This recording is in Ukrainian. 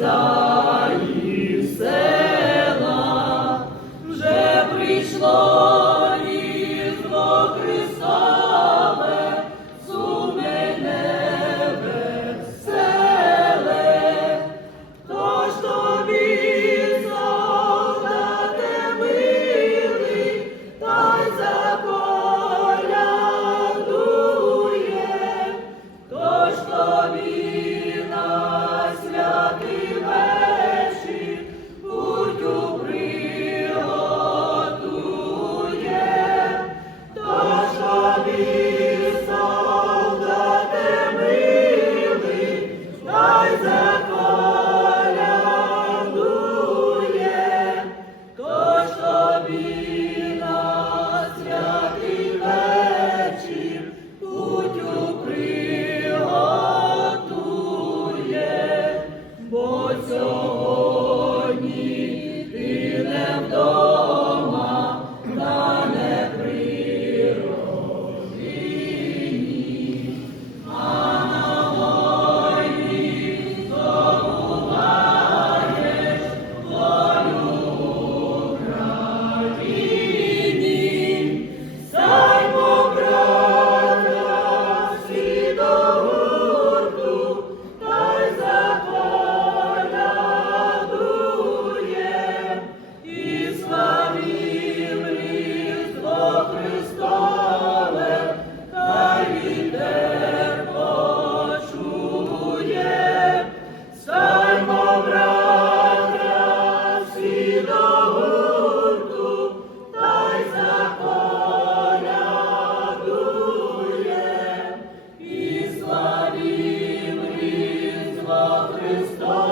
міста села вже прийшло. the Різдво